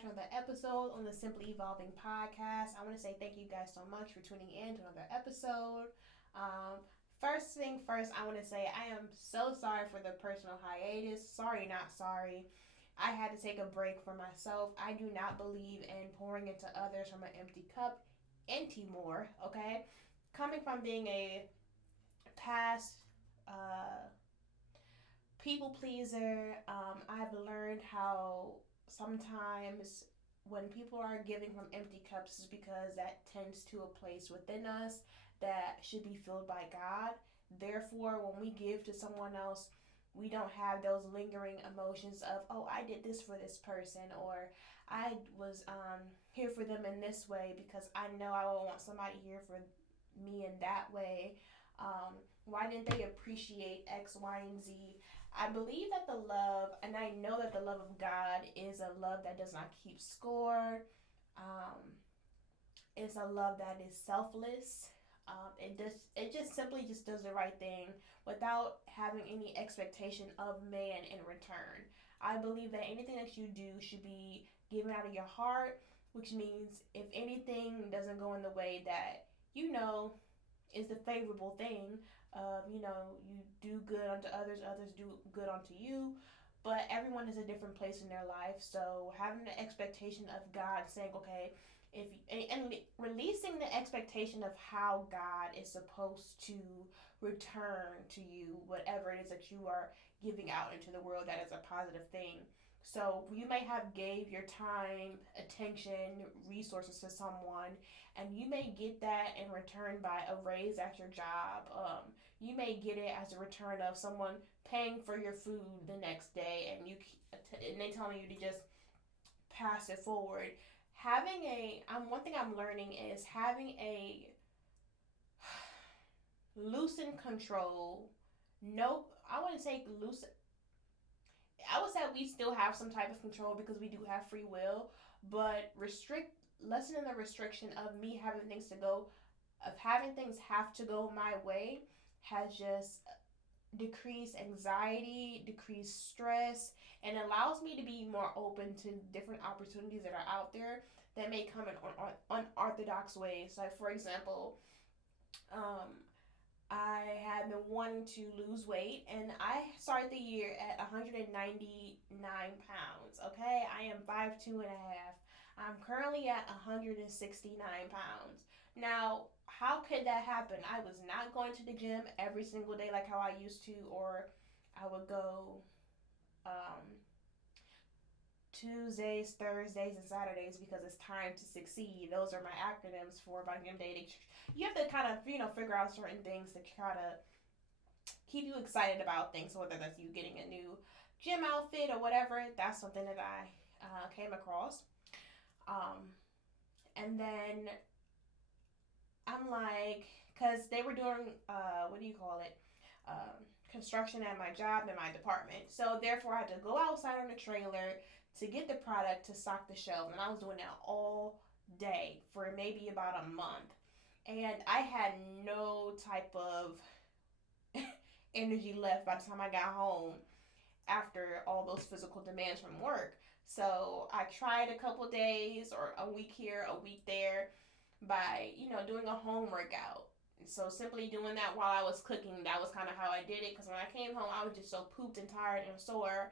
back to another episode on the Simplyeevolving podcast. I want to say thank you guys so much for tuning in to another episode. Um, First thing first, I want to say I am so sorry for the personal hiatus. Sorry, not sorry. I had to take a break for myself. I do not believe in pouring into others from an empty cup anymore, okay? Coming from being a past uh, people pleaser, I've learned how sometimes when people are giving from empty cups is because that tends to a place within us that should be filled by God. Therefore, when we give to someone else, we don't have those lingering emotions of, oh, I did this for this person, or I was here for them in this way because I know I will want somebody here for me in that way. Why didn't they appreciate X, Y, and Z? I believe that the love, and I know that the love of God is a love that does not keep score. Um, it's a love that is selfless. It just simply just does the right thing without having any expectation of man in return. I believe that anything that you do should be given out of your heart, which means if anything doesn't go in the way that you know is the favorable thing. You do good unto others, others do good unto you. But everyone has a different place in their life. So having the expectation of God saying, okay, if and releasing the expectation of how God is supposed to return to you whatever it is that you are giving out into the world that is a positive thing. So you may have gave your time, attention, resources to someone, and you may get that in return by a raise at your job. You may get it as a return of someone paying for your food the next day, and they telling you to just pass it forward. Having a one thing I'm learning is having a loosen control. No, I wouldn't say loosen. I would say we still have some type of control because we do have free will, but lessening the restriction of me having things to go, of having things have to go my way, has just decreased anxiety, decreased stress, and allows me to be more open to different opportunities that are out there that may come in unorthodox ways. Like, for example, um, I have been wanting to lose weight, and I started the year at 199 pounds. Okay, I am 5'2" and a half. I'm currently at 169 pounds. Now, how could that happen? I was not going to the gym every single day like how I used to, or I would go um, Tuesdays, Thursdays, and Saturdays because it's time to succeed. Those are my acronyms for my gym day. You have to kind of, figure out certain things to try to keep you excited about things. So whether that's you getting a new gym outfit or whatever, that's something that I came across. And then I'm like, because they were doing, what do you call it? Construction at my job in my department. So therefore, I had to go outside on the trailer to get the product to stock the shelf. And I was doing that all day for maybe about a month. And I had no type of energy left by the time I got home after all those physical demands from work. So I tried a couple days or a week here, a week there by, doing a home workout. So simply doing that while I was cooking, that was kind of how I did it. Because when I came home, I was just so pooped and tired and sore.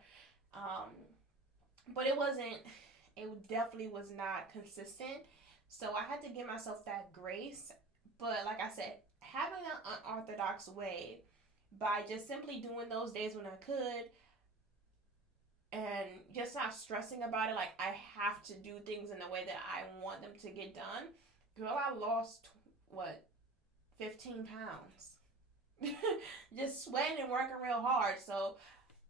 But it definitely was not consistent. So I had to give myself that grace. But like I said, having an unorthodox way by just simply doing those days when I could and just not stressing about it, like I have to do things in the way that I want them to get done. Girl, I lost, 15 pounds. Just sweating and working real hard. So,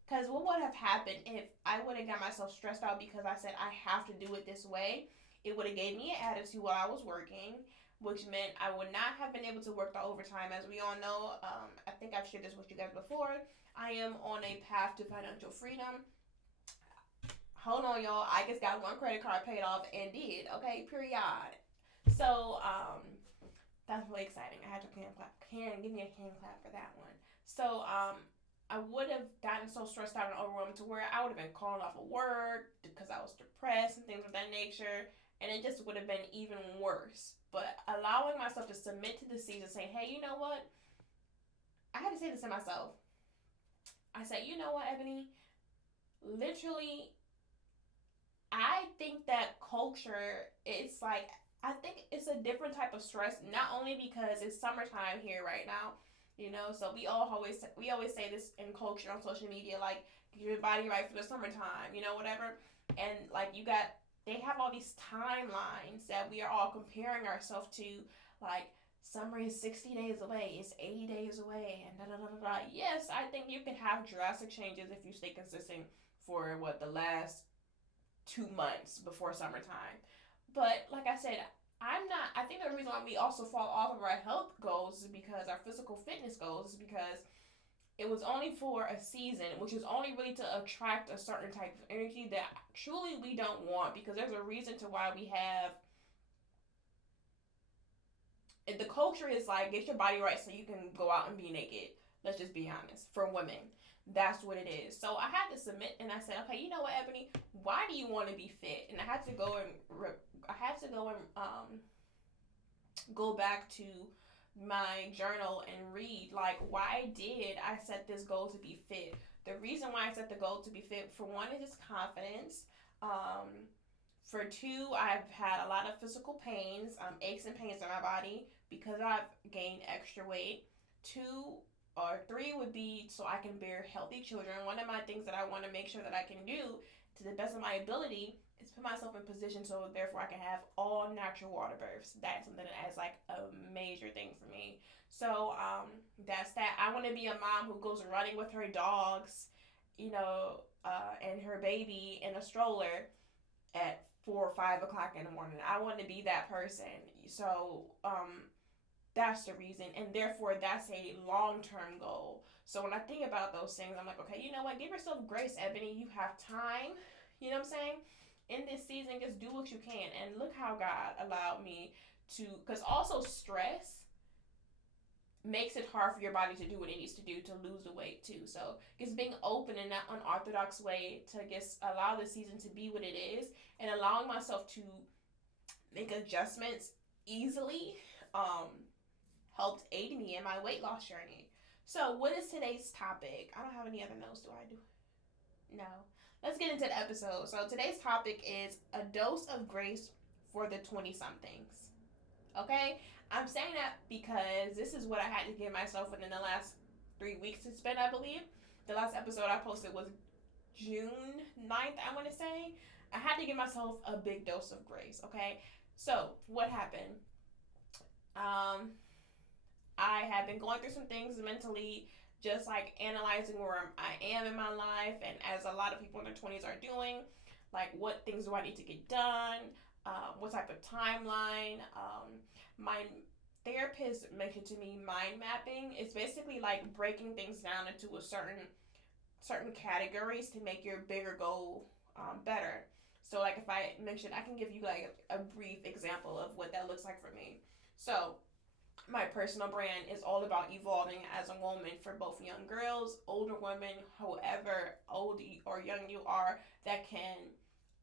because what would have happened if I would have got myself stressed out because I said I have to do it this way? It would have gave me an attitude while I was working, which meant I would not have been able to work the overtime. As we all know, I think I've shared this with you guys before. I am on a path to financial freedom. Hold on, y'all. I just got one credit card paid off and did. Okay, period. So, that's really exciting. I had to give me a hand clap for that one. So, I would have gotten so stressed out and overwhelmed to where I would have been calling off of work because I was depressed and things of that nature, and it just would have been even worse. But allowing myself to submit to the season, saying, hey, you know what? I had to say this to myself. I said, you know what, Ebony? Literally, I think that culture, it's like, I think it's a different type of stress, not only because it's summertime here right now, so we always say this in culture on social media, like, get your body right for the summertime, whatever. And like they have all these timelines that we are all comparing ourselves to, like, summer is 60 days away, it's 80 days away, and da da da da da. Yes, I think you can have drastic changes if you stay consistent for the last 2 months before summertime. But like I said, I think the reason why we also fall off of our health goals is because our physical fitness goals is because it was only for a season, which is only really to attract a certain type of energy that truly we don't want, because there's a reason to why we have. The culture is like, get your body right so you can go out and be naked. Let's just be honest. For women, that's what it is. So I had to submit, and I said, okay, you know what, Ebony? Why do you want to be fit? And I had to go and go back to my journal and read, like, why did I set this goal to be fit? The reason why I set the goal to be fit, for one, is just confidence. For two, I've had a lot of physical pains, aches and pains in my body because I've gained extra weight. 2 or 3 would be so I can bear healthy children. One of my things that I want to make sure that I can do to the best of my ability is put myself in position so therefore I can have all natural water births. That's something that is like a major thing for me. So that's that. I want to be a mom who goes running with her dogs, and her baby in a stroller at 4 or 5 o'clock in the morning. I want to be that person. So that's the reason, and therefore that's a long-term goal. So when I think about those things, I'm like, okay, you know what? Give yourself grace, Ebony. You have time. You know what I'm saying? In this season, just do what you can. And look how God allowed me to, because also stress makes it hard for your body to do what it needs to do to lose the weight too. So just being open in that unorthodox way to just allow the season to be what it is, and allowing myself to make adjustments easily helped aid me in my weight loss journey. So what is today's topic? I don't have any other notes, do I? No. Let's get into the episode. So today's topic is a dose of grace for the 20-somethings. Okay? I'm saying that because this is what I had to give myself within the last 3 weeks it's been, I believe. The last episode I posted was June 9th, I want to say. I had to give myself a big dose of grace, okay? So, what happened? I have been going through some things mentally, just like analyzing where I am in my life, and as a lot of people in their 20s are doing, like, what things do I need to get done? What type of timeline? My therapist mentioned to me mind mapping. It's basically like breaking things down into a certain categories to make your bigger goal better. So like if I mentioned, I can give you like a brief example of what that looks like for me. So my personal brand is all about evolving as a woman for both young girls, older women, however old or young you are, that can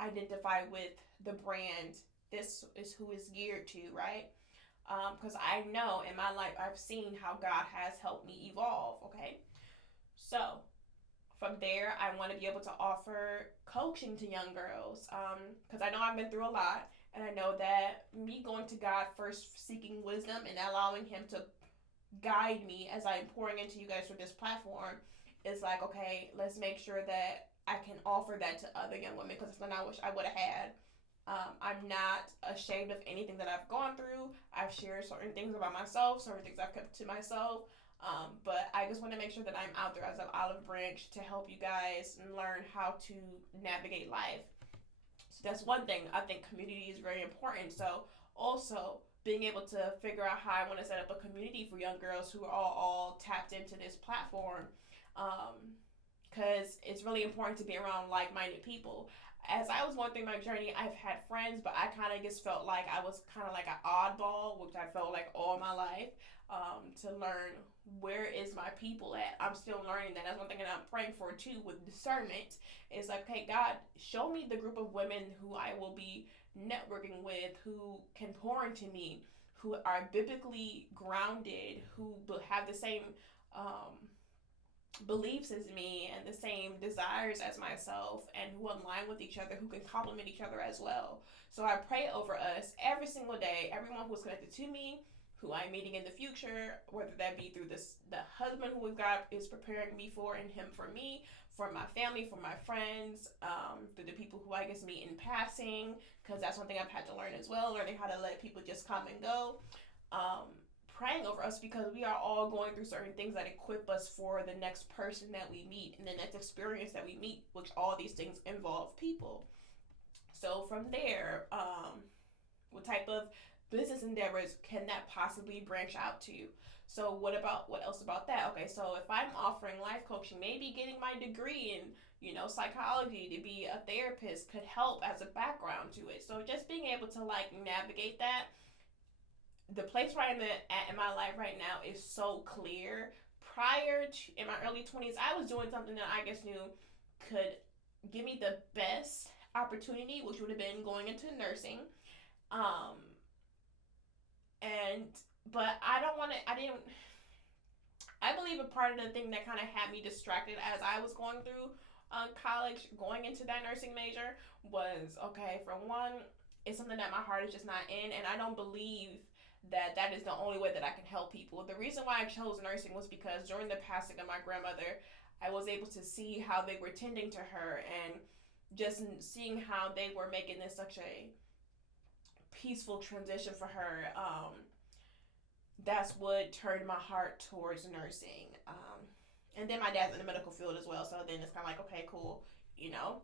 identify with the brand. This is who is geared to, right? Because I know in my life I've seen how God has helped me evolve, okay? So from there, I want to be able to offer coaching to young girls, because I know I've been through a lot, and I know that me going to God first, seeking wisdom and allowing Him to guide me as I'm pouring into you guys through this platform is like, okay, let's make sure that I can offer that to other young women, because it's something I wish I would have had. I'm not ashamed of anything that I've gone through. I've shared certain things about myself, certain things I've kept to myself. But I just want to make sure that I'm out there as an olive branch to help you guys learn how to navigate life. So that's one thing. I think community is very important. So also being able to figure out how I want to set up a community for young girls who are all tapped into this platform. Because it's really important to be around like-minded people. As I was going through my journey, I've had friends, but I kind of just felt like I was kind of like an oddball, which I felt like all my life, to learn where is my people at? I'm still learning that. That's one thing that I'm praying for too with discernment. Is like, okay, God, show me the group of women who I will be networking with, who can pour into me, who are biblically grounded, who have the same um, beliefs as me and the same desires as myself, and who align with each other, who can complement each other as well. So I pray over us every single day, everyone who's connected to me, who I'm meeting in the future, whether that be through the husband who God is preparing me for and him for me, for my family, for my friends, through the people who I guess meet in passing, because that's one thing I've had to learn as well, learning how to let people just come and go. Um, Praying over us, because we are all going through certain things that equip us for the next person that we meet and the next experience that we meet, which all these things involve people. So from there, what type of business endeavors can that possibly branch out to? So what else about that? Okay, so if I'm offering life coaching, maybe getting my degree in psychology to be a therapist could help as a background to it. So just being able to like navigate that. The place where I'm at in my life right now is so clear. Prior to, in my early 20s, I was doing something that I guess knew could give me the best opportunity, which would have been going into nursing. Um, but I believe a part of the thing that kind of had me distracted as I was going through college, going into that nursing major, was okay, for one, it's something that my heart is just not in, and I don't believe that is the only way that I can help people. The reason why I chose nursing was because during the passing of my grandmother, I was able to see how they were tending to her, and just seeing how they were making this such a peaceful transition for her. That's what turned my heart towards nursing. And then my dad's in the medical field as well, so then it's kind of like, okay, cool, you know.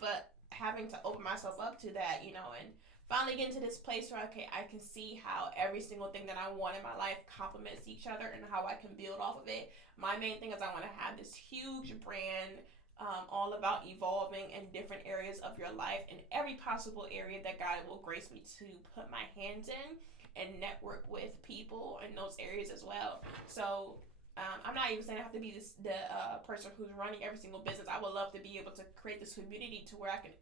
But having to open myself up to that, and finally get into this place where, okay, I can see how every single thing that I want in my life complements each other and how I can build off of it. My main thing is I want to have this huge brand, all about evolving in different areas of your life, in every possible area that God will grace me to put my hands in, and network with people in those areas as well. So I'm not even saying I have to be the person who's running every single business. I would love to be able to create this community to where I can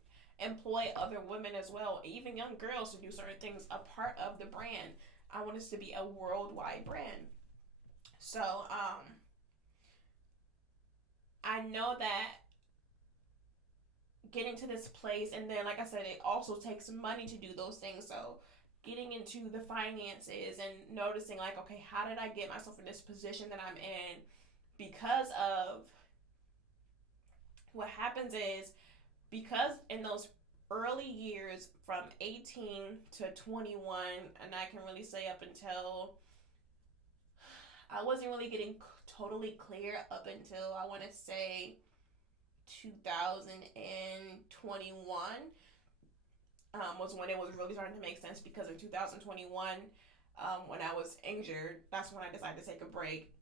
employ other women as well, even young girls, to do certain things a part of the brand. I want us to be a worldwide brand. So I know that getting to this place, and then like I said, it also takes money to do those things. So getting into the finances and noticing like, okay, how did I get myself in this position that I'm in? Because of what happens is, because in those early years from 18 to 21, and I can really say up until, I wasn't really getting totally clear up until I want to say 2021, was when it was really starting to make sense, because in 2021, when I was injured, that's when I decided to take a break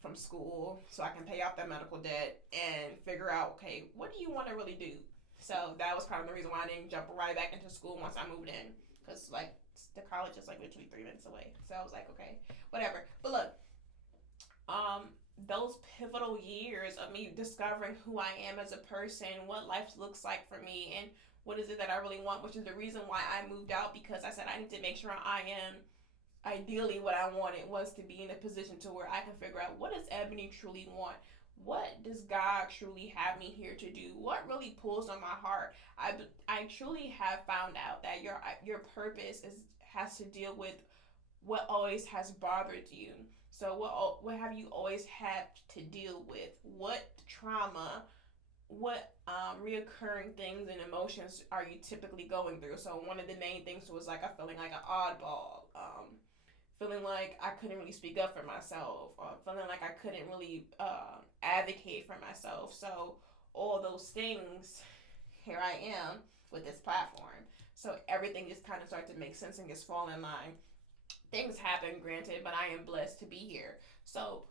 from school so I can pay off that medical debt and figure out, okay, what do you want to really do? So that was kind of the reason why I didn't jump right back into school once I moved in, because like the college is like literally 3 minutes away. So I was like, okay, whatever. But look, those pivotal years of me discovering who I am as a person, what life looks like for me, and what is it that I really want, which is the reason why I moved out, because I said I need to make sure I am ideally what I wanted, was to be in a position to where I can figure out, what does Ebony truly want? What does God truly have me here to do? What really pulls on my heart? I truly have found out that your purpose has to deal with what always has bothered you. So what have you always had to deal with? What trauma, what reoccurring things and emotions are you typically going through? So one of the main things was like a feeling like an oddball, feeling like I couldn't really speak up for myself, feeling like I couldn't really advocate for myself. So all those things, here I am with this platform. So everything just kind of started to make sense and just fall in line. Things happen, granted, but I am blessed to be here. So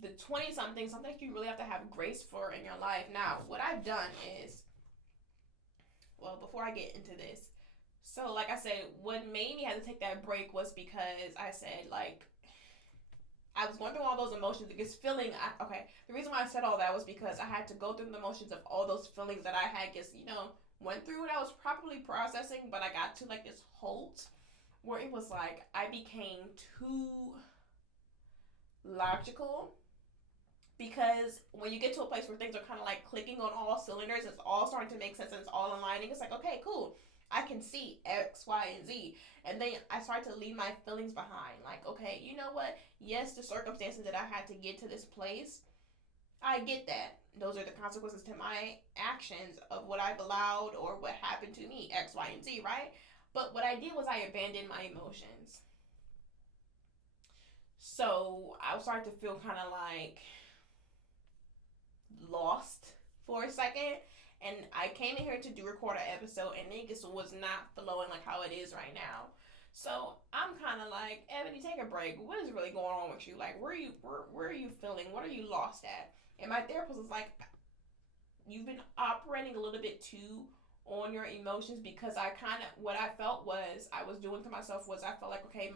the 20-something, something you really have to have grace for in your life. Now, what I've done is, well, before I get into this, so like I said, what made me have to take that break was because I said, like, I was going through all those emotions because the reason why I said all that was because I had to go through the emotions of all those feelings that I had just, went through, and I was probably processing, but I got to like this halt where it was like I became too logical, because when you get to a place where things are kind of like clicking on all cylinders, it's all starting to make sense and it's all aligning. It's like, okay, cool. I can see X, Y, and Z. And then I start to leave my feelings behind. Like, okay, you know what? Yes, the circumstances that I had to get to this place, I get that. Those are the consequences to my actions of what I've allowed or what happened to me, X, Y, and Z, right? But what I did was I abandoned my emotions. So I started to feel kind of like lost for a second. And I came in here to record an episode, and it just was not flowing like how it is right now. So I'm kind of like, Ebony, take a break. What is really going on with you? Like, where are you feeling? What are you lost at? And my therapist was like, you've been operating a little bit too on your emotions, because what I felt was I was doing to myself was I felt like, okay,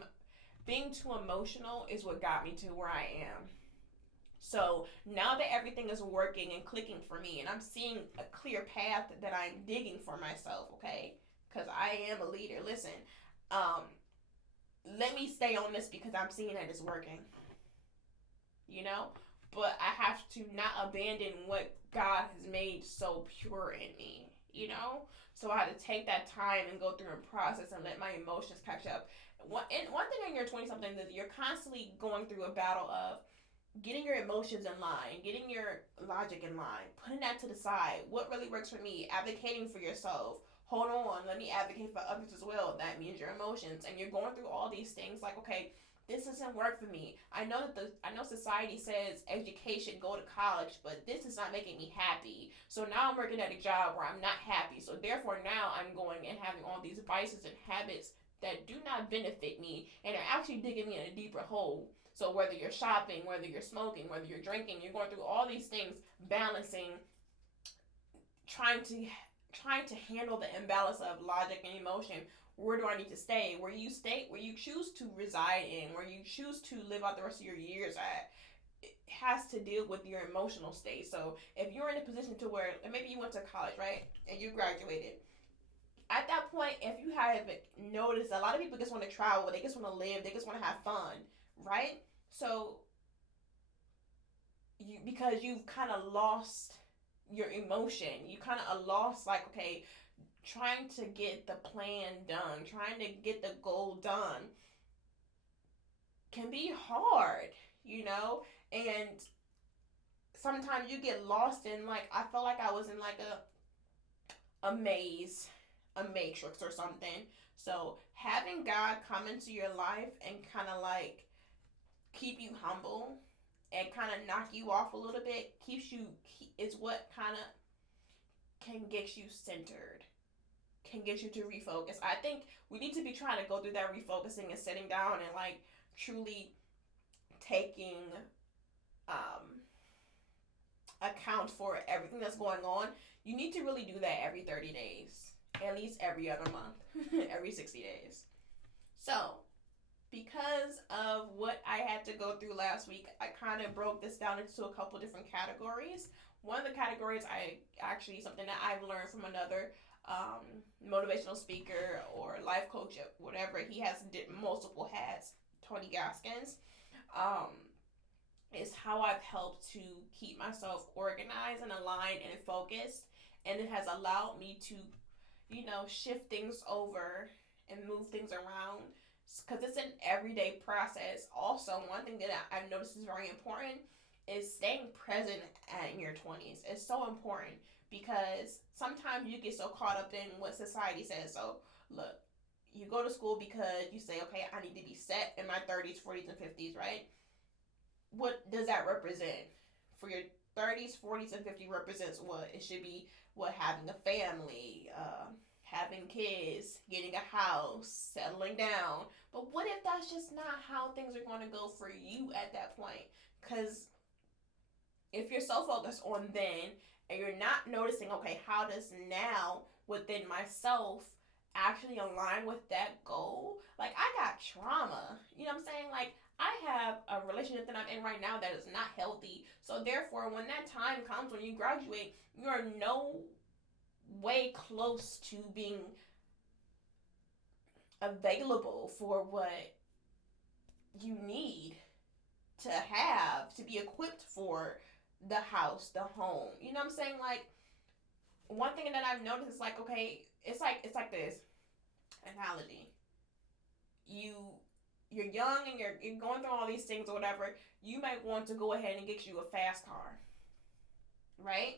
being too emotional is what got me to where I am. So now that everything is working and clicking for me, and I'm seeing a clear path that I'm digging for myself, okay? Because I am a leader. Listen, let me stay on this because I'm seeing that it's working. But I have to not abandon what God has made so pure in me, So I had to take that time and go through a process and let my emotions catch up. One thing in your 20-something is you're constantly going through a battle of getting your emotions in line, getting your logic in line, putting that to the side. What really works for me? Advocating for yourself. Hold on, let me advocate for others as well. That means your emotions. And you're going through all these things like, okay, this doesn't work for me. I know society says education, go to college, but this is not making me happy. So now I'm working at a job where I'm not happy. So therefore now I'm going and having all these vices and habits that do not benefit me and are actually digging me in a deeper hole. So whether you're shopping, whether you're smoking, whether you're drinking, you're going through all these things, balancing, trying to handle the imbalance of logic and emotion. Where do I need to stay? Where you choose to reside in, where you choose to live out the rest of your years at, it has to deal with your emotional state. So if you're in a position to where, maybe you went to college, right, and you graduated, at that point, if you have noticed, a lot of people just want to travel, they just want to live, they just want to have fun, right? So because you've kind of lost your emotion, you kind of lost, like, okay, trying to get the plan done, trying to get the goal done can be hard, and sometimes you get lost in, like, I felt like I was in like a maze, a matrix or something. So having God come into your life and kind of like keep you humble and kind of knock you off a little bit is what kind of can get you centered, can get you to refocus. I think we need to be trying to go through that refocusing and sitting down and like truly taking account for everything that's going on. You need to really do that every 30 days, at least every other month, every 60 days. So because of what I had to go through last week, I kind of broke this down into a couple different categories. One of the categories, something that I've learned from another motivational speaker or life coach, whatever. He has multiple hats, Tony Gaskins. Is how I've helped to keep myself organized and aligned and focused. And it has allowed me to, shift things over and move things around, because it's an everyday process. Also, one thing that I've noticed is very important is staying present in your 20s. It's so important because sometimes you get so caught up in what society says. So, look, you go to school because you say, okay, I need to be set in my 30s, 40s, and 50s, right? What does that represent? For your 30s, 40s, and 50s represents what? It should be having a family, having kids, getting a house, settling down. But what if that's just not how things are going to go for you at that point? Because if you're so focused on then and you're not noticing, okay, how does now within myself actually align with that goal? Like, I got trauma. You know what I'm saying? Like, I have a relationship that I'm in right now that is not healthy. So therefore, when that time comes when you graduate, you're no way close to being available for what you need to be equipped for the house, the home. You know what I'm saying? Like, one thing that I've noticed is like, okay, it's like this analogy. You you're young and you're going through all these things or whatever. You might want to go ahead and get you a fast car, right?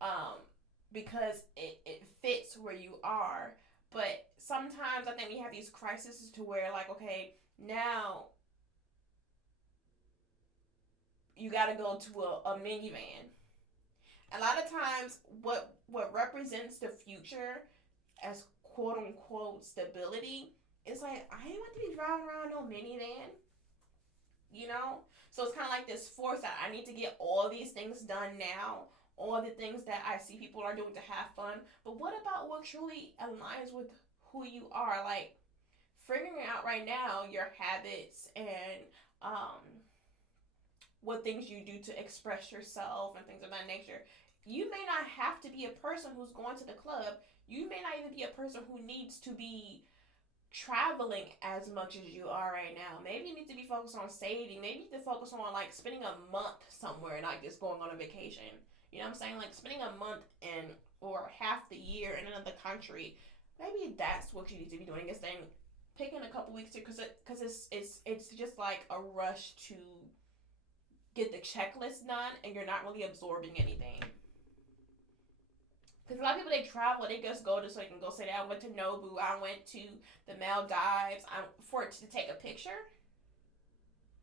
Um, because it fits where you are. But sometimes I think we have these crises to where like, okay, now you got to go to a minivan. A lot of times, what represents the future as quote unquote stability is like, I ain't want to be driving around no minivan, you know. So it's kind of like this force that I need to get all these things done now, all the things that I see people are doing to have fun. But what about what truly aligns with who you are? Like, figuring out right now your habits and what things you do to express yourself and things of that nature. You may not have to be a person who's going to the club. You may not even be a person who needs to be traveling as much as you are right now. Maybe you need to be focused on saving. Maybe you need to focus on like spending a month somewhere, not just going on a vacation. You know what I'm saying? Like spending a month in or half the year in another country. Maybe that's what you need to be doing instead of picking a couple weeks because it's just like a rush to get the checklist done and you're not really absorbing anything. Because a lot of people, they travel, they just go to so they can go say that I went to Nobu, I went to the Maldives, for it to take a picture.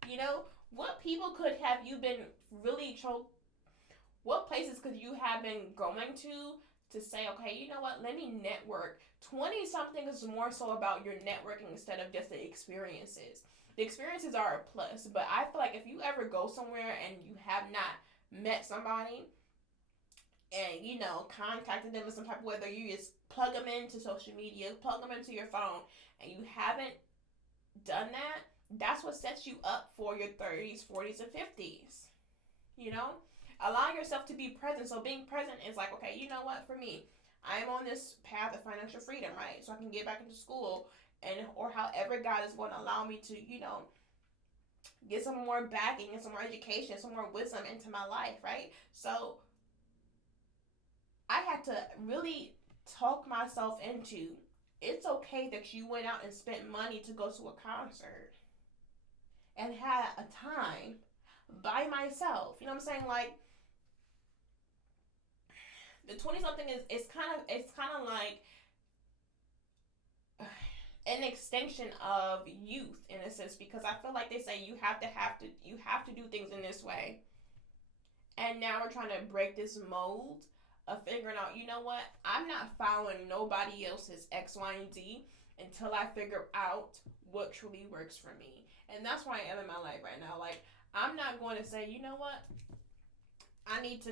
You know, what people could have you been really what places could you have been going to say, okay, you know what, let me network. 20 something is more so about your networking instead of just the experiences. The experiences are a plus, but I feel like if you ever go somewhere and you have not met somebody and, you know, contacted them in some type of way, whether you just plug them into social media, plug them into your phone, and you haven't done that, that's what sets you up for your 30s, 40s, and 50s. You know? Allow yourself to be present. So being present is like, okay, you know what, for me, I am on this path of financial freedom, right? So I can get back into school and or however God is going to allow me to, you know, get some more backing and some more education, some more wisdom into my life, right? So I had to really talk myself into, it's okay that you went out and spent money to go to a concert and had a time by myself. You know what I'm saying? Like, the 20 something is it's kind of like an extension of youth in a sense, because I feel like they say you have to do things in this way. And now we're trying to break this mold of figuring out, you know what, I'm not following nobody else's X, Y, and Z until I figure out what truly works for me. And that's where I am in my life right now. Like, I'm not going to say, you know what, I need to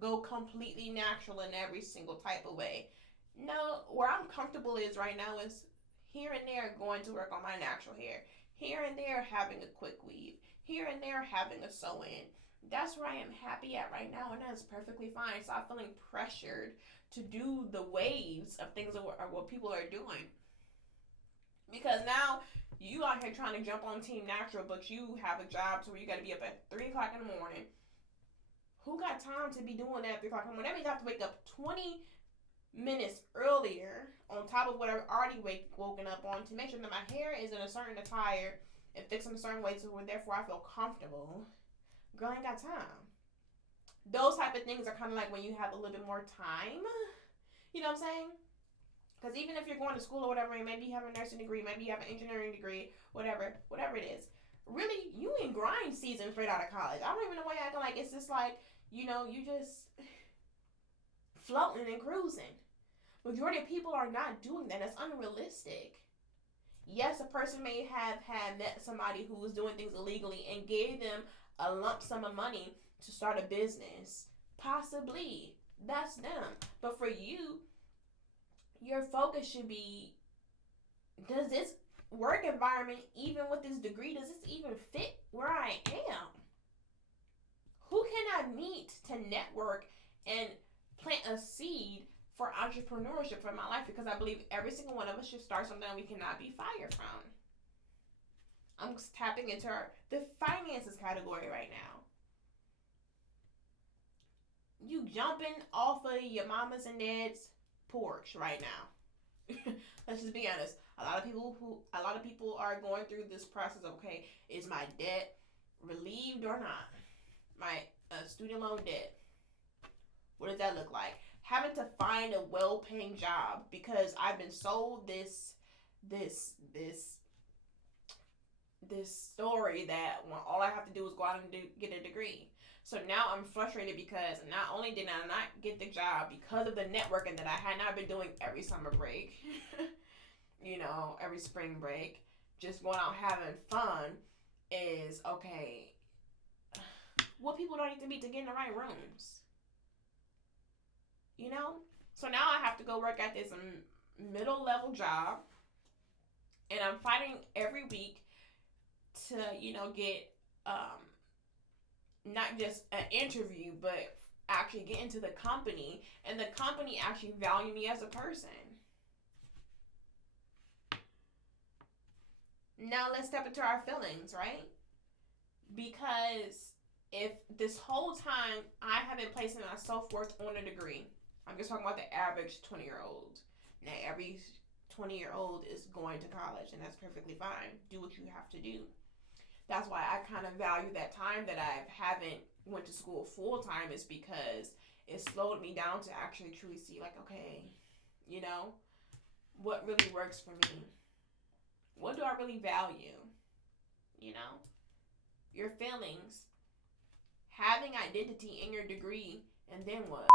go completely natural in every single type of way. No, where I'm comfortable is right now is here and there going to work on my natural hair. Here and there having a quick weave. Here and there having a sew-in. That's where I am happy at right now, and that's perfectly fine. Stop feeling pressured to do the waves of things that what people are doing. Because now you out here trying to jump on Team Natural, but you have a job to where you got to be up at 3 o'clock in the morning. Who got time to be doing that at 3 o'clock in the morning? That means I have to wake up 20 minutes earlier on top of what I've already woken up on to make sure that my hair is in a certain attire and fixed in a certain way so therefore I feel comfortable. Girl, I ain't got time. Those type of things are kind of like when you have a little bit more time. You know what I'm saying? Because even if you're going to school or whatever, maybe you have a nursing degree, maybe you have an engineering degree, whatever it is. Really, you in grind season straight out of college. I don't even know why you're acting like it's just like, you know, you just floating and cruising. Majority of people are not doing that. That's unrealistic. Yes, a person may have had met somebody who was doing things illegally and gave them a lump sum of money to start a business. Possibly. That's them. But for you, your focus should be, does this work environment, even with this degree, does this even fit where I am? Who can I meet to network and plant a seed for entrepreneurship for my life? Because I believe every single one of us should start something we cannot be fired from. I'm tapping into the finances category right now. You jumping off of your mama's and dad's porch right now. Let's just be honest. A lot of people are going through this process of, okay, is my debt relieved or not? My student loan debt. What does that look like? Having to find a well-paying job because I've been sold this story that all I have to do is go out and get a degree. So now I'm frustrated because not only did I not get the job because of the networking that I had not been doing every summer break, every spring break, just going out having fun is, okay, what people don't need to meet to get in the right rooms. So now I have to go work at this middle level job, and I'm fighting every week to, get not just an interview, but actually get into the company, and the company actually value me as a person. Now let's step into our feelings, right? Because if this whole time I have been placing my self-worth on a degree, I'm just talking about the average 20-year-old. Now every 20-year-old is going to college, and that's perfectly fine. Do what you have to do. That's why I kind of value that time that I haven't went to school full time, is because it slowed me down to actually truly see, like, okay, what really works for me? What do I really value? Your feelings, having identity in your degree, and then what?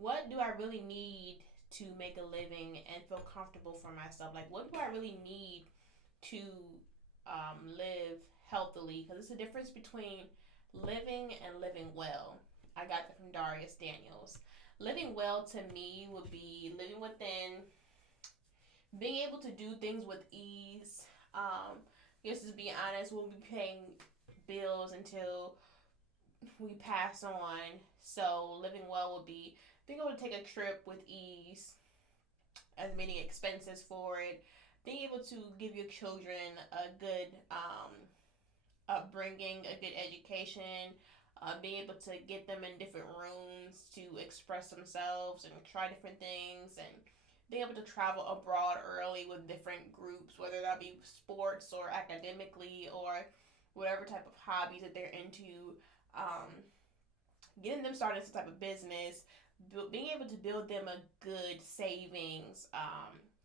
What do I really need to make a living and feel comfortable for myself? Like, what do I really need to live healthily? Because it's a difference between living and living well. I got that from Darius Daniels. Living well to me would be living within, being able to do things with ease. Just to be honest, we'll be paying bills until we pass on. So living well would be being able to take a trip with ease, as many expenses for it, being able to give your children a good upbringing, a good education, being able to get them in different rooms to express themselves and try different things, and being able to travel abroad early with different groups, whether that be sports or academically or whatever type of hobbies that they're into, getting them started some type of business, being able to build them a good savings,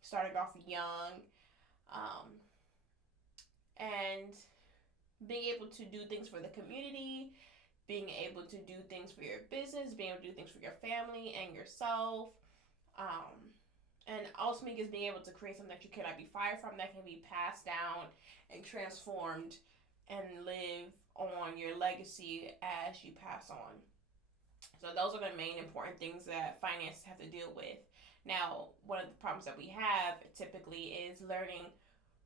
starting off young, and being able to do things for the community, being able to do things for your business, being able to do things for your family and yourself, and ultimately just being able to create something that you cannot be fired from, that can be passed down and transformed and live on your legacy as you pass on. So those are the main important things that finances have to deal with. Now, one of the problems that we have typically is learning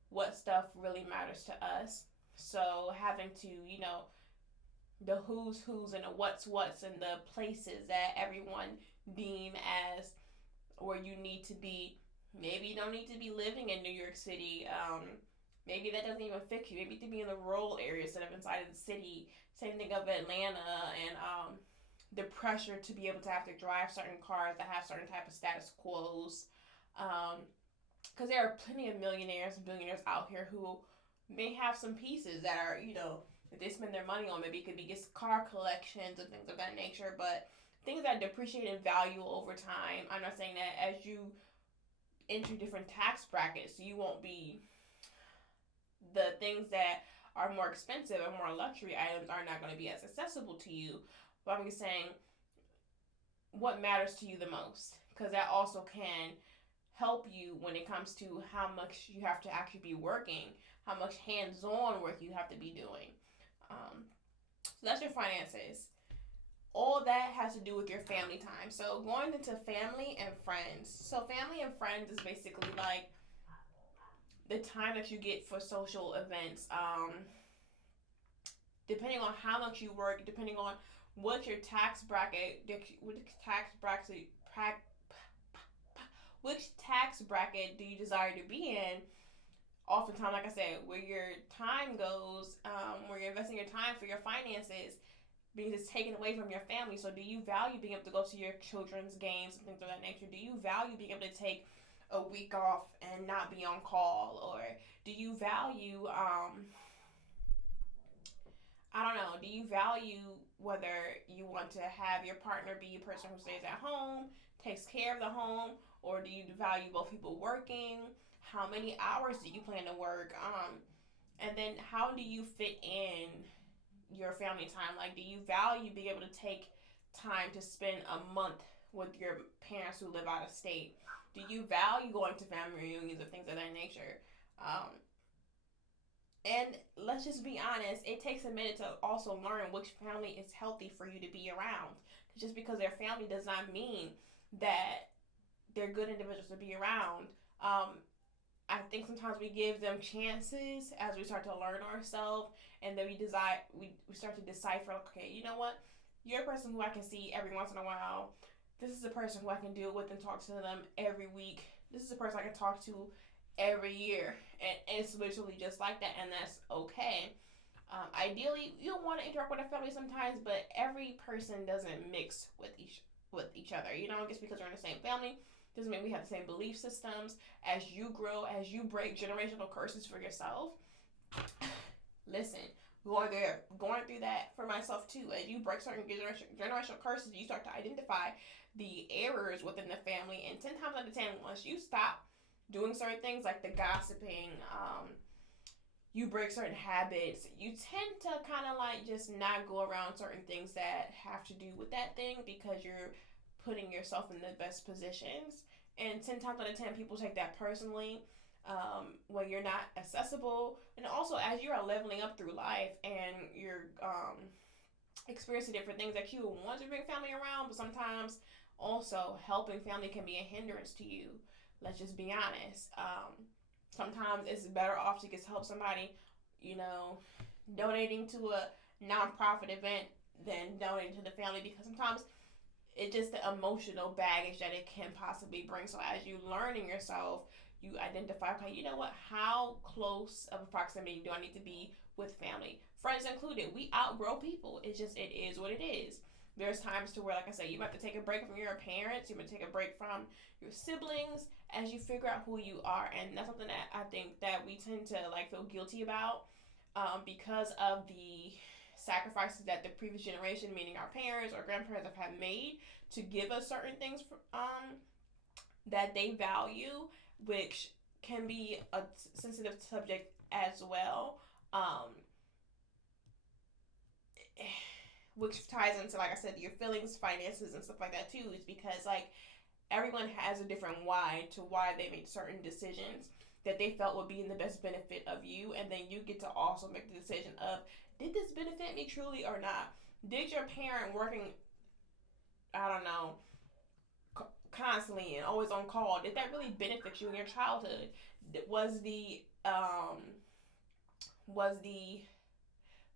what stuff really matters to us. So having to, the who's and the what's and the places that everyone deem as where you need to be. Maybe you don't need to be living in New York City. Maybe that doesn't even fit you. Maybe you need to be in the rural areas instead of inside of the city. Same thing of Atlanta, and the pressure to be able to have to drive certain cars that have certain type of status quos. Because there are plenty of millionaires and billionaires out here who may have some pieces that are, that they spend their money on. Maybe it could be just car collections and things of that nature, but things that depreciate in value over time. I'm not saying that as you enter different tax brackets, you won't be, the things that are more expensive and more luxury items are not going to be as accessible to you. But I'm just saying what matters to you the most, because that also can help you when it comes to how much you have to actually be working, how much hands-on work you have to be doing. So that's your finances. all that has to do with your family time. So going into family and friends. So family and friends is basically like the time that you get for social events. Depending on how much you work, depending on what your tax bracket, which tax bracket do you desire to be in? Oftentimes, like I said, where your time goes, where you're investing your time for your finances, because it's taken away from your family. So do you value being able to go to your children's games and things of that nature? Do you value being able to take a week off and not be on call? Or do you value, I don't know, do you value whether you want to have your partner be a person who stays at home, takes care of the home, or do you value both people working? How many hours do you plan to work? And then how do you fit in your family time? Like, do you value being able to take time to spend a month with your parents who live out of state? Do you value going to family reunions or things of that nature? Um, and let's just be honest, it takes a minute to also learn which family is healthy for you to be around. Just because they're family does not mean that they're good individuals to be around. I think sometimes we give them chances as we start to learn ourselves, and then we start to decipher, okay, you know what? You're a person who I can see every once in a while. This is a person who I can deal with and talk to them every week. This is a person I can talk to every year. And it's literally just like that, and that's okay. Ideally, you'll want to interact with a family sometimes, but every person doesn't mix with each other. Just because we're in the same family doesn't mean we have the same belief systems. As you grow, as you break generational curses for yourself, listen, going through that for myself too. As you break certain generational curses, you start to identify the errors within the family. And 10 times out of 10, once you stop doing certain things like the gossiping, you break certain habits, you tend to kind of like just not go around certain things that have to do with that thing, because you're putting yourself in the best positions. And 10 times out of 10, people take that personally, when you're not accessible. And also, as you are leveling up through life and you're experiencing different things that you want to bring family around, but sometimes also helping family can be a hindrance to you. Let's just be honest. Sometimes it's better off to just help somebody, donating to a nonprofit event than donating to the family, because sometimes it's just the emotional baggage that it can possibly bring. So as you learning yourself, you identify, okay, you know what? How close of a proximity do I need to be with family? Friends included. We outgrow people. It is what it is. There's times to where, like I said, you have to take a break from your parents. You might take a break from your siblings as you figure out who you are. And that's something that I think that we tend to feel guilty about, because of the sacrifices that the previous generation, meaning our parents or grandparents, have made to give us certain things that they value, which can be a sensitive subject as well. Which ties into, like I said, your feelings, finances, and stuff like that too, is because everyone has a different why to why they made certain decisions that they felt would be in the best benefit of you, and then you get to also make the decision of, did this benefit me truly or not? Did your parent working, I don't know, constantly and always on call, did that really benefit you in your childhood? Was the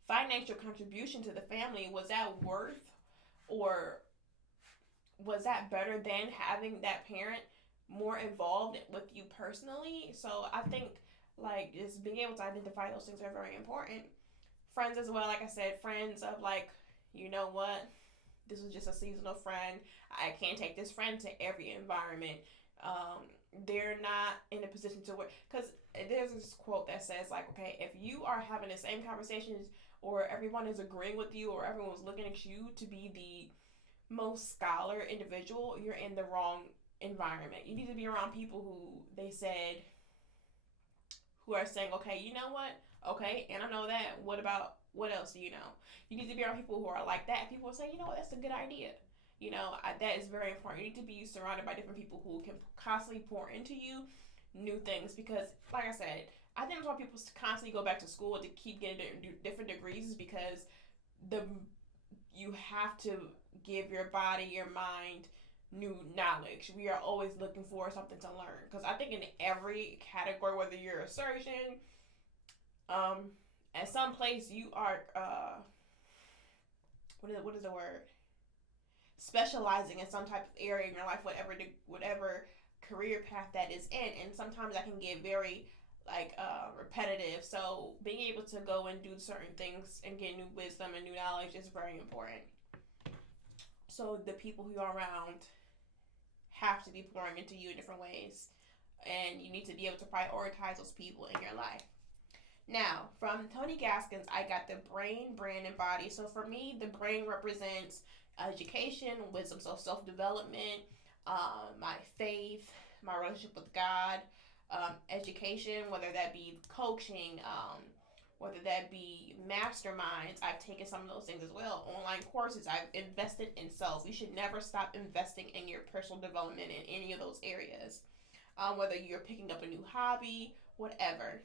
financial contribution to the family, was that worth, or was that better than having that parent more involved with you personally? So I think just being able to identify those things are very important. Friends as well, like I said, friends of you know what, this was just a seasonal friend. I can't take this friend to every environment. They're not in a position to work, because there's this quote that says okay, if you are having the same conversations, or everyone is agreeing with you, or everyone's looking at you to be the most scholar individual, you're in the wrong environment. You need to be around people who are saying, okay, you know what? Okay, and I know that. What else do you know? You need to be around people who are like that. People will say, you know what, that's a good idea. That is very important. You need to be surrounded by different people who can constantly pour into you new things, because, like I said, I think that's why people constantly go back to school to keep getting different degrees, is because the you have to give your body, your mind, new knowledge. We are always looking for something to learn. Because I think in every category, whether you're a surgeon, at some place you are, what is the word? Specializing in some type of area in your life, whatever career path that is in, and sometimes that can get very repetitive. So being able to go and do certain things and get new wisdom and new knowledge is very important. So the people who are around have to be pouring into you in different ways, and you need to be able to prioritize those people in your life. Now, from Tony Gaskins, I got the brain, brand, and body. So for me, the brain represents education, wisdom, so self-development, my faith, my relationship with God, education, whether that be coaching, whether that be masterminds. I've taken some of those things as well. Online courses, I've invested in self. You should never stop investing in your personal development in any of those areas. Whether you're picking up a new hobby, whatever.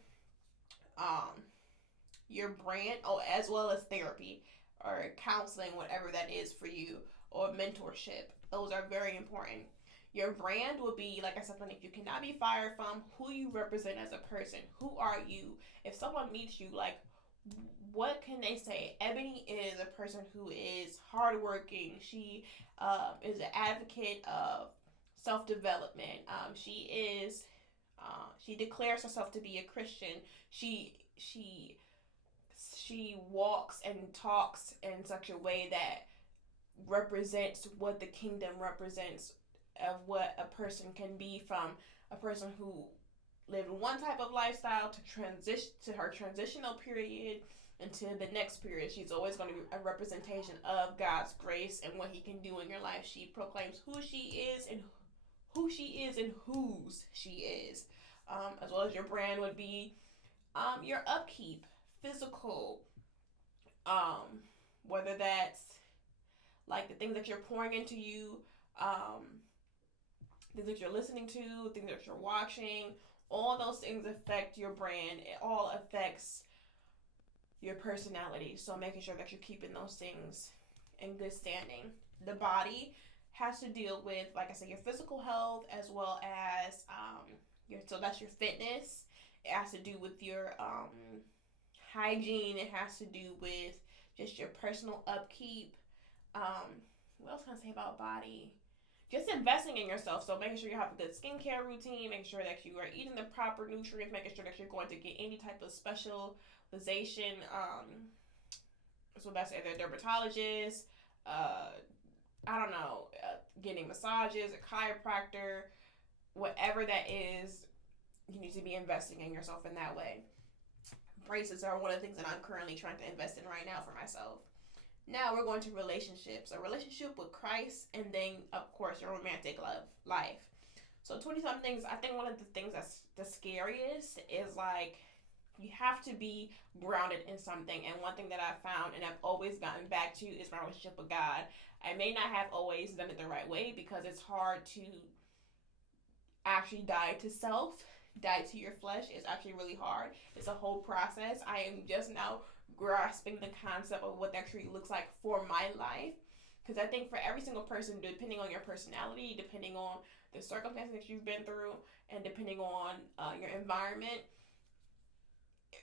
Your brand, as well as therapy or counseling, whatever that is for you, or mentorship. Those are very important. Your brand will be, like I said, something you cannot be fired from, who you represent as a person. Who are you? If someone meets you, what can they say? Ebony is a person who is hardworking. She is an advocate of self-development. She declares herself to be a Christian. She walks and talks in such a way that represents what the kingdom represents, of what a person can be, from a person who lived one type of lifestyle to transition to her transitional period into the next period. She's always going to be a representation of God's grace and what he can do in your life. She proclaims who she is and whose she is. As well as your brand would be your upkeep, physical, whether that's like the things that you're pouring into you, things that you're listening to, things that you're watching. All those things affect your brand. It all affects your personality. So making sure that you're keeping those things in good standing. The body has to deal with, like I said, your physical health, as well as so that's your fitness. It has to do with your hygiene. It has to do with just your personal upkeep. What else can I say about body? Just investing in yourself. So making sure you have a good skincare routine, making sure that you are eating the proper nutrients, making sure that you're going to get any type of specialization. So that's either a dermatologist, getting massages, a chiropractor, whatever that is. You need to be investing in yourself in that way. Braces are one of the things that I'm currently trying to invest in right now for myself. Now we're going to relationships. A relationship with Christ, and then, of course, your romantic life. So 20-somethings, I think one of the things that's the scariest is you have to be grounded in something. And one thing that I've found and I've always gotten back to is my relationship with God. I may not have always done it the right way because it's hard to actually die to self. Die to your flesh is actually really hard. It's a whole process. I am just now grasping the concept of what that actually looks like for my life. Because I think for every single person, depending on your personality, depending on the circumstances that you've been through, and depending on your environment,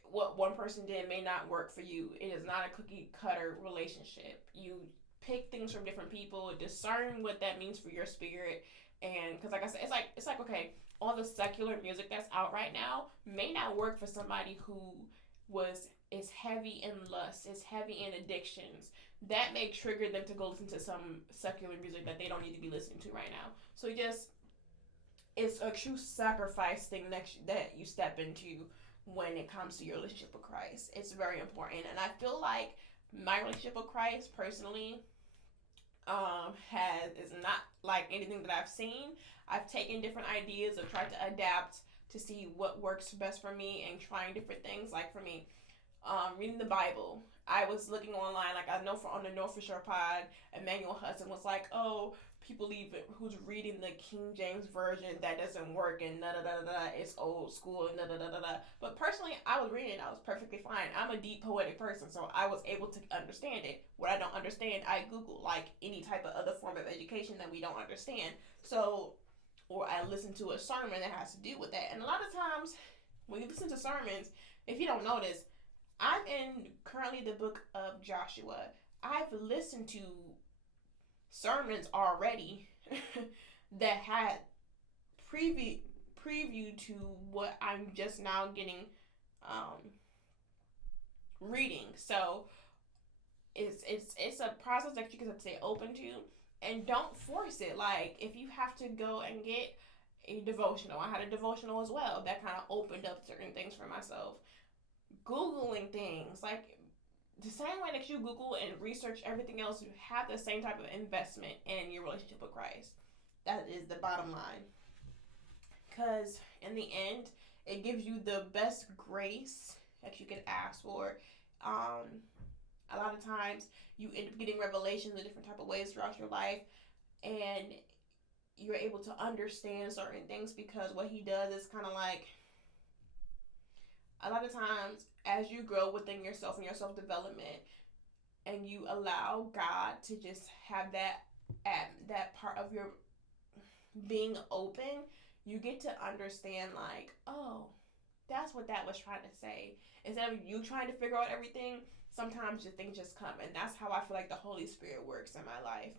what one person did may not work for you. It is not a cookie cutter relationship. You pick things from different people, discern what that means for your spirit. And because like I said, it's like okay, all the secular music that's out right now may not work for somebody who is heavy in lust, is heavy in addictions. That may trigger them to go listen to some secular music that they don't need to be listening to right now. So it's a true sacrifice thing that you step into when it comes to your relationship with Christ. It's very important. And I feel like my relationship with Christ personally is not like anything that I've seen. I've taken different ideas and tried to adapt to see what works best for me and trying different things. Like for me, reading the Bible. I was looking online, like I know on the North for Sure pod, Emmanuel Hudson was like, "Oh, people who's reading the King James version that doesn't work and da da da da. It's old school and da da da da da." But personally, I was reading it. I was perfectly fine. I'm a deep poetic person, so I was able to understand it. What I don't understand, I Google, like any type of other form of education that we don't understand. So, or I listen to a sermon that has to do with that. And a lot of times, when you listen to sermons, if you don't notice, I'm in currently the book of Joshua. I've listened to sermons already that had preview to what I'm just now getting reading. So it's a process that you can stay open to, and don't force it. Like if you have to go and get a devotional, I had a devotional as well that kind of opened up certain things for myself. Googling things, like the same way that you Google and research everything else, you have the same type of investment in your relationship with Christ. That is the bottom line. Because in the end, it gives you the best grace that you can ask for. A lot of times, you end up getting revelations in different type of ways throughout your life, and you're able to understand certain things because what he does is kind of like, a lot of times as you grow within yourself and your self-development, and you allow God to just have that part of your being open, you get to understand like, oh, that's what that was trying to say. Instead of you trying to figure out everything, sometimes your things just come. And that's how I feel like the Holy Spirit works in my life.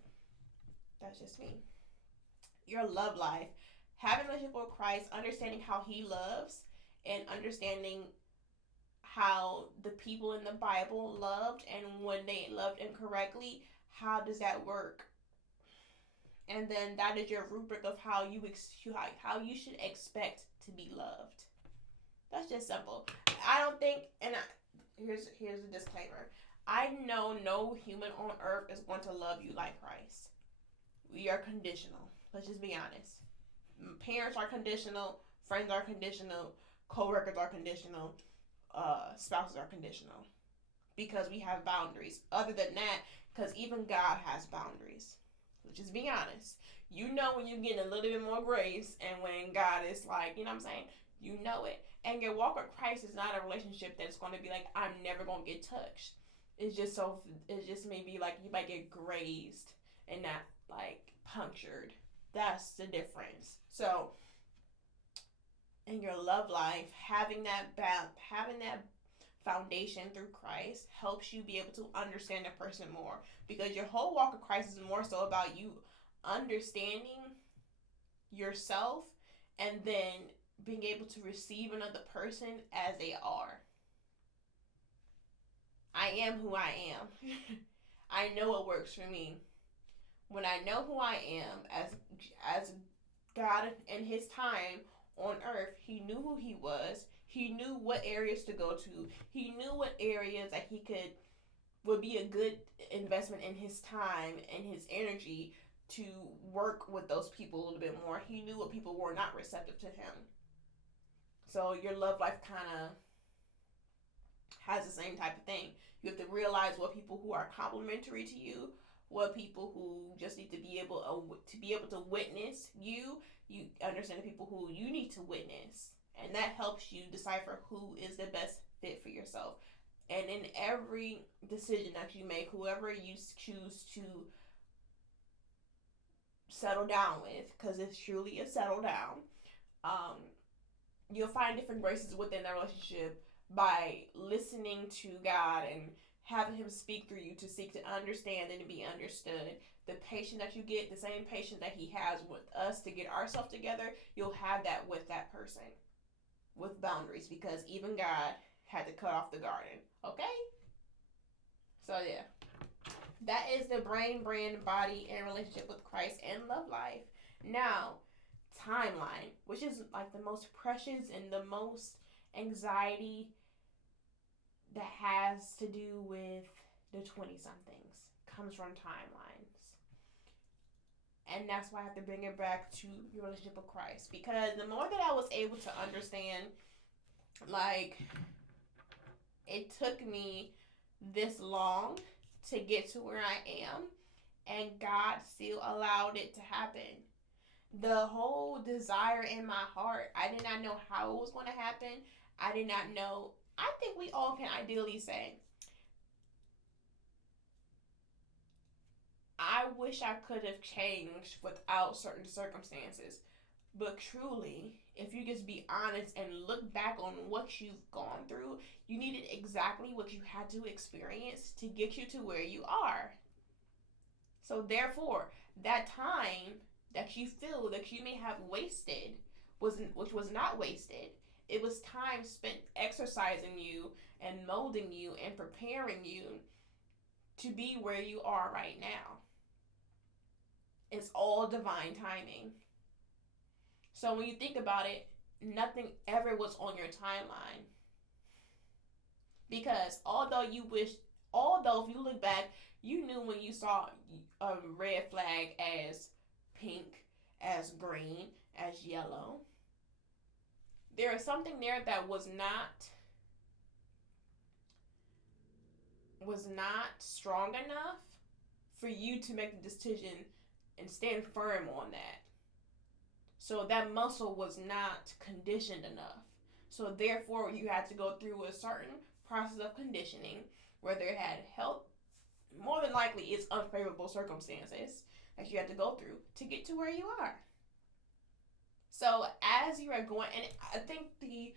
That's just me. Your love life. Having a relationship with Christ, understanding how he loves, and understanding how the people in the Bible loved, and when they loved incorrectly, how does that work? And then that is your rubric of how you should expect to be loved. That's just simple. I don't think, and here's a disclaimer. I know no human on earth is going to love you like Christ. We are conditional. Let's just be honest. Parents are conditional. Friends are conditional. Co-workers are conditional. Spouses are conditional. Because we have boundaries. Other than that, because even God has boundaries. Let's just be honest. You know when you're getting a little bit more grace, and when God is like, you know what I'm saying? You know it. And your walk with Christ is not a relationship that's going to be like, I'm never going to get touched. It's just maybe like you might get grazed and not like punctured. That's the difference. So in your love life, having that foundation through Christ helps you be able to understand a person more, because your whole walk of Christ is more so about you understanding yourself and then being able to receive another person as they are. I am who I am. I know what works for me. When I know who I am as God in his time on earth, he knew who he was. He knew what areas to go to. He knew what areas that would be a good investment in his time and his energy to work with those people a little bit more. He knew what people were not receptive to him. So your love life kind of has the same type of thing. You have to realize what people who are complimentary to you, what people who just need to be able to witness you. You understand the people who you need to witness, and that helps you decipher who is the best fit for yourself. And in every decision that you make, whoever you choose to settle down with, because it's truly a settle down, you'll find different graces within that relationship by listening to God and having him speak through you to seek to understand and to be understood. The patience that you get, the same patience that he has with us to get ourselves together, you'll have that with that person. With boundaries, because even God had to cut off the garden. Okay? So yeah. That is the brain, brand, body, and relationship with Christ and love life. Now, timeline, which is like the most precious and the most anxiety that has to do with the 20-somethings, comes from timelines. And that's why I have to bring it back to your relationship with Christ. Because the more that I was able to understand, like, it took me this long to get to where I am, and God still allowed it to happen. The whole desire in my heart, I did not know how it was going to happen. I did not know. I think we all can ideally say, I wish I could have changed without certain circumstances. But truly, if you just be honest and look back on what you've gone through, you needed exactly what you had to experience to get you to where you are. So therefore, that time that you feel that you may have wasted which was not wasted. It was time spent exercising you and molding you and preparing you to be where you are right now. It's all divine timing. So when you think about it, nothing ever was on your timeline. Because although if you look back, you knew when you saw a red flag as pink, as green, as yellow. There is something there that was not strong enough for you to make the decision and stand firm on that. So that muscle was not conditioned enough. So therefore, you had to go through a certain process of conditioning, whether it had health, more than likely it's unfavorable circumstances that you had to go through to get to where you are. So as you are going, and I think the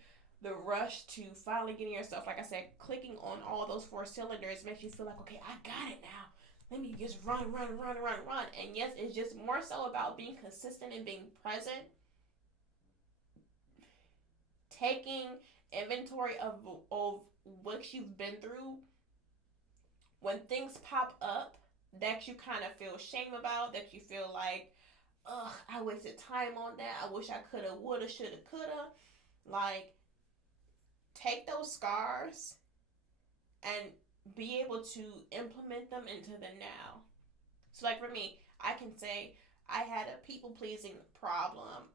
rush to finally getting yourself, like I said, clicking on all those 4 cylinders makes you feel like, okay, I got it now. Let me just run. And yes, it's just more so about being consistent and being present. Taking inventory of what you've been through. When things pop up that you kind of feel shame about, that you feel like, ugh, I wasted time on that. I wish I coulda, woulda, shoulda, coulda. Like, take those scars and be able to implement them into the now. So like for me, I can say I had a people pleasing problem,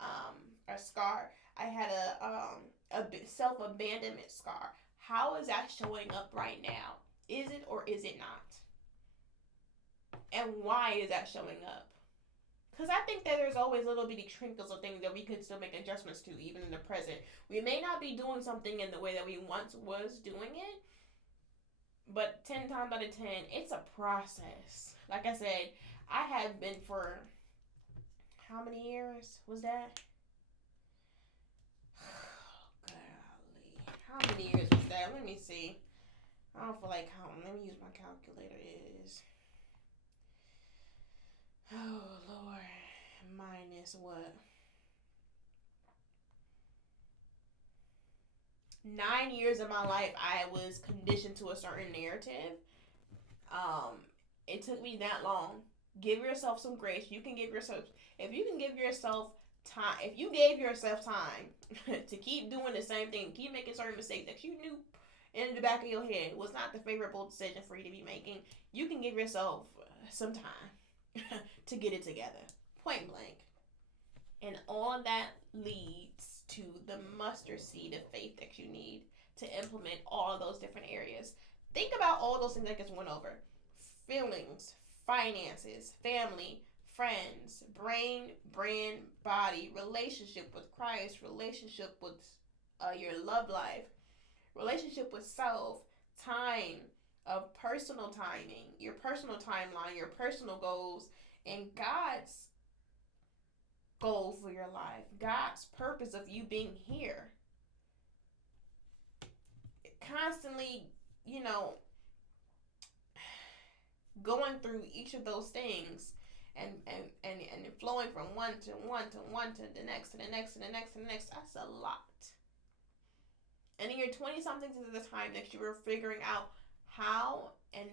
a scar. I had a self abandonment scar. How is that showing up right now? Is it or is it not? And why is that showing up? Because I think that there's always little bitty trinkles of things that we could still make adjustments to, even in the present. We may not be doing something in the way that we once was doing it, but 10 times out of 10, it's a process. Like I said, I have been for how many years was that? Golly. How many years was that? Let me see. I don't feel like counting. Let me use my calculator. It is. Oh, Lord. Minus what? 9 years of my life, I was conditioned to a certain narrative. It took me that long. Give yourself some grace. You can give yourself, if you can give yourself time, if you gave yourself time to keep doing the same thing, keep making certain mistakes that you knew in the back of your head was not the favorable decision for you to be making, you can give yourself some time to get it together. Point blank. And all that leads to the mustard seed of faith that you need to implement all of those different areas. Think about all those things that just went over. Feelings, finances, family, friends, brain, brand, body, relationship with Christ, relationship with your love life, relationship with self, time of personal timing, your personal timeline, your personal goals, and God's goal for your life, God's purpose of you being here. Constantly, going through each of those things and flowing from one to the next to the next to the next to the next, that's a lot. And in your 20 somethings is the time that you were figuring out how and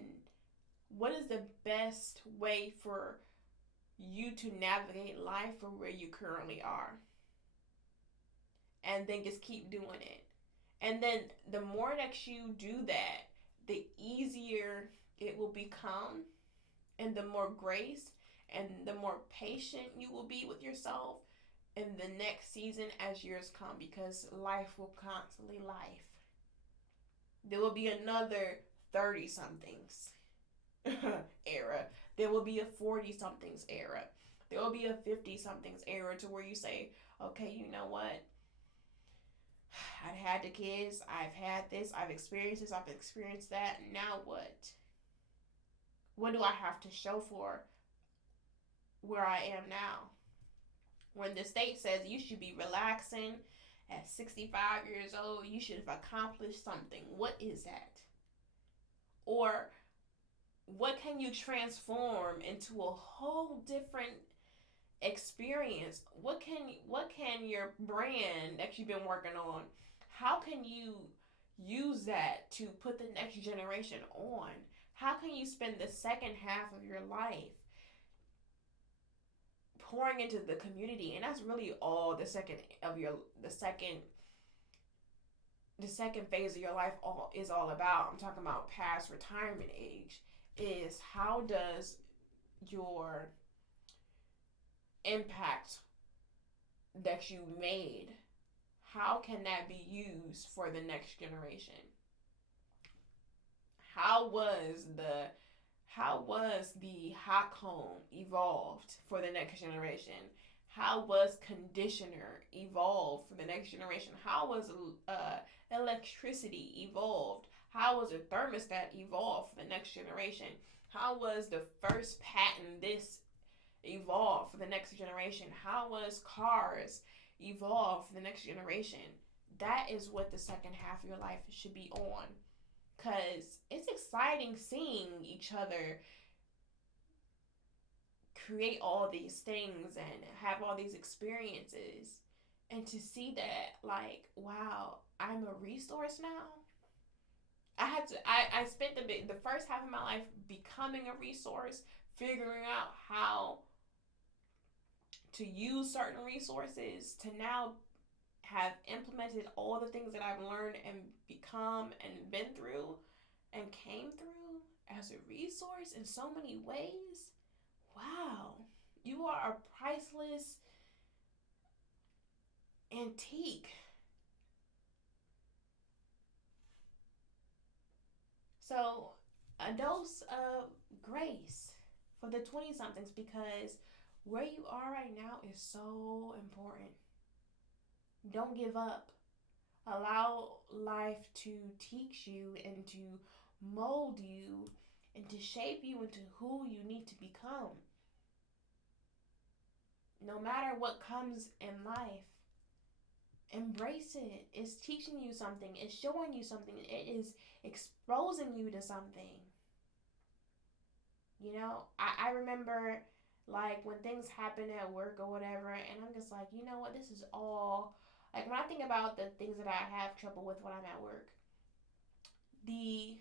what is the best way for you to navigate life from where you currently are. And then just keep doing it. And then the more that you do that, the easier it will become, and the more grace and the more patient you will be with yourself in the next season as years come, because life will constantly life. There will be another 30 somethings era. There will be a 40 somethings era. There will be a 50 somethings era to where you say, okay, you know what? I've had the kids, I've had this, I've experienced this, I've experienced that. Now what? What do I have to show for where I am now? When the state says you should be relaxing at 65 years old, you should have accomplished something. What is that? Or what can you transform into a whole different experience? What can your brand that you've been working on, how can you use that to put the next generation on? How can you spend the second half of your life pouring into the community? And that's really all the second phase of your life is all about. I'm talking about past retirement age. Is how does your impact that you made, how can that be used for the next generation? How was the hot comb evolved for the next generation? How was conditioner evolved for the next generation? How was electricity evolved? How was a thermostat evolved for the next generation? How was the first patent this evolved for the next generation? How was cars evolved for the next generation? That is what the second half of your life should be on. Because it's exciting seeing each other create all these things and have all these experiences. And to see that, like, wow, I'm a resource now. I spent the first half of my life becoming a resource, figuring out how to use certain resources, to now have implemented all the things that I've learned and become and been through and came through as a resource in so many ways. Wow, you are a priceless antique. So, a dose of grace for the 20 somethings, because where you are right now is so important. Don't give up. Allow life to teach you and to mold you and to shape you into who you need to become. No matter what comes in life, embrace it. It's teaching you something. It's showing you something. It is exposing you to something. You know, I remember, like, when things happen at work or whatever, and I'm just like, you know what, this is all, like, when I think about the things that I have trouble with when I'm at work, the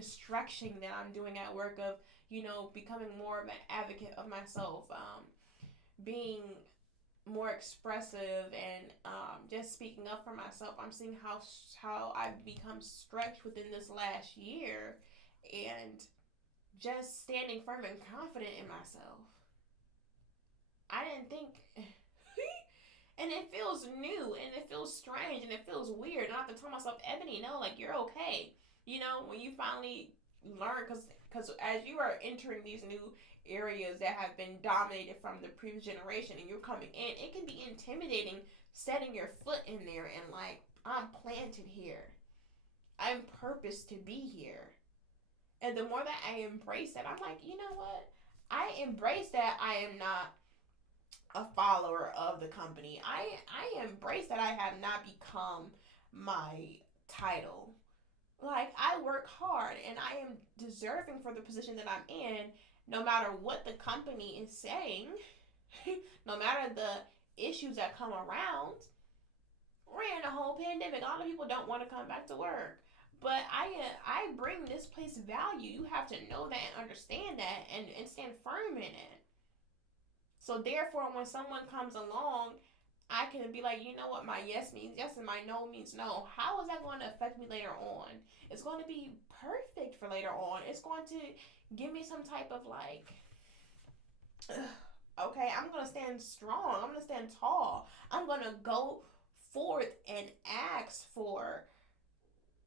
stretching that I'm doing at work of, you know, becoming more of an advocate of myself, being more expressive and just speaking up for myself. I'm seeing how I've become stretched within this last year, and just standing firm and confident in myself. I didn't think, and it feels new, and it feels strange, and it feels weird. And I have to tell myself, Ebony, no, like, you're okay. You know, when you finally learn, because as you are entering these new areas that have been dominated from the previous generation, and you're coming in, it can be intimidating setting your foot in there and, like, I'm planted here. I'm purposed to be here. And the more that I embrace that, I'm like, you know what? I embrace that I am not a follower of the company. I embrace that I have not become my title. Like, I work hard and I am deserving for the position that I'm in, no matter what the company is saying, no matter the issues that come around. We're in a whole pandemic. A lot of people don't want to come back to work. But I bring this place value. You have to know that and understand that and stand firm in it. So therefore, when someone comes along, I can be like, you know what, my yes means yes and my no means no. How is that going to affect me later on? It's going to be perfect for later on. It's going to give me some type of, like, okay, I'm going to stand strong. I'm going to stand tall. I'm going to go forth and ask for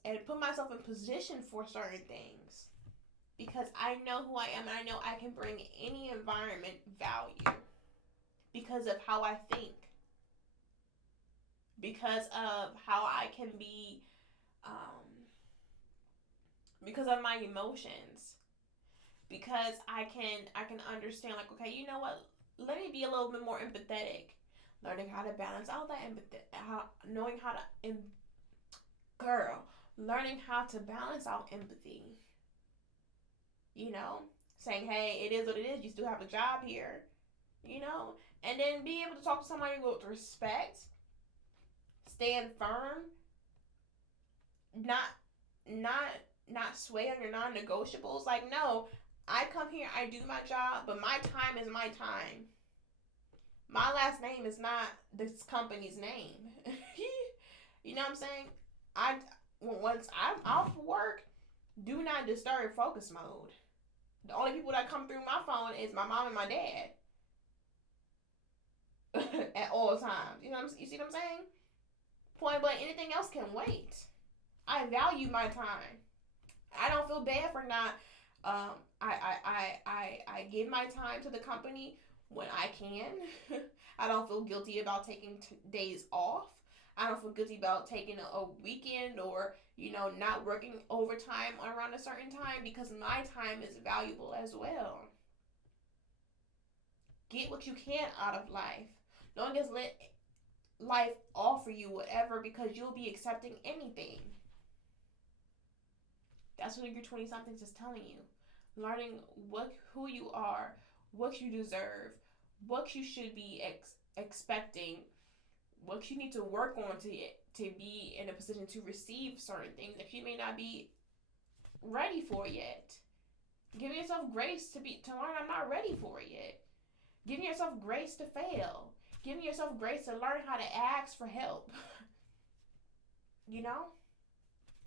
and put myself in position for certain things because I know who I am and I know I can bring any environment value because of how I think, because of how I can be, because of my emotions, because I can understand, like, okay, you know what, let me be a little bit more empathetic, learning how to balance out that empathy, knowing how to girl, learning how to balance out empathy, you know, saying, hey, it is what it is, you still have a job here, you know, and then be able to talk to somebody with respect, stand firm, not not not sway on your non-negotiables. Like, no, I come here, I do my job, but my time is my time. My last name is not this company's name. You know what I'm saying? I Once I'm off work, do not disturb focus mode. The only people that come through my phone is my mom and my dad at all times. You see what I'm saying? Point blank, anything else can wait. I value my time. I don't feel bad for not. I give my time to the company when I can. I don't feel guilty about taking days off. I don't feel guilty about taking a weekend or not working overtime around a certain time because my time is valuable as well. Get what you can out of life. Don't just let life offer you whatever because you'll be accepting anything. That's what your 20 somethings is telling you. Learning who you are, what you deserve, what you should be expecting, what you need to work on to be in a position to receive certain things that you may not be ready for yet. Give yourself grace to learn I'm not ready for it yet. Giving yourself grace to fail. Giving yourself grace to learn how to ask for help. you know?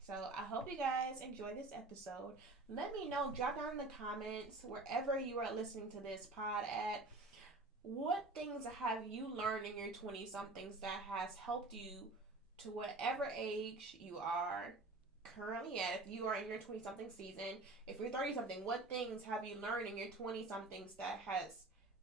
So I hope you guys enjoy this episode. Let me know, drop down in the comments, wherever you are listening to this pod at, what things have you learned in your 20-somethings that has helped you to whatever age you are currently at. If you are in your 20-something season, if you're 30-something, what things have you learned in your 20-somethings that has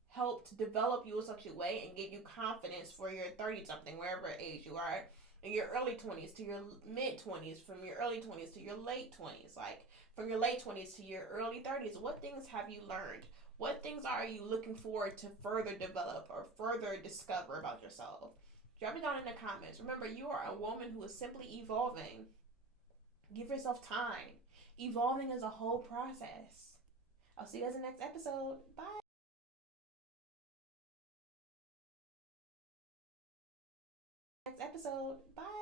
helped develop you in such a way and give you confidence for your 30-something, wherever age you are, in your early 20s to your mid 20s, from your early 20s to your late 20s, like from your late 20s to your early 30s. What things have you learned? What things are you looking forward to further develop or further discover about yourself? Drop it down in the comments. Remember, you are a woman who is simply evolving. Give yourself time. Evolving is a whole process. I'll see you guys in the next episode. Bye. Next episode. Bye.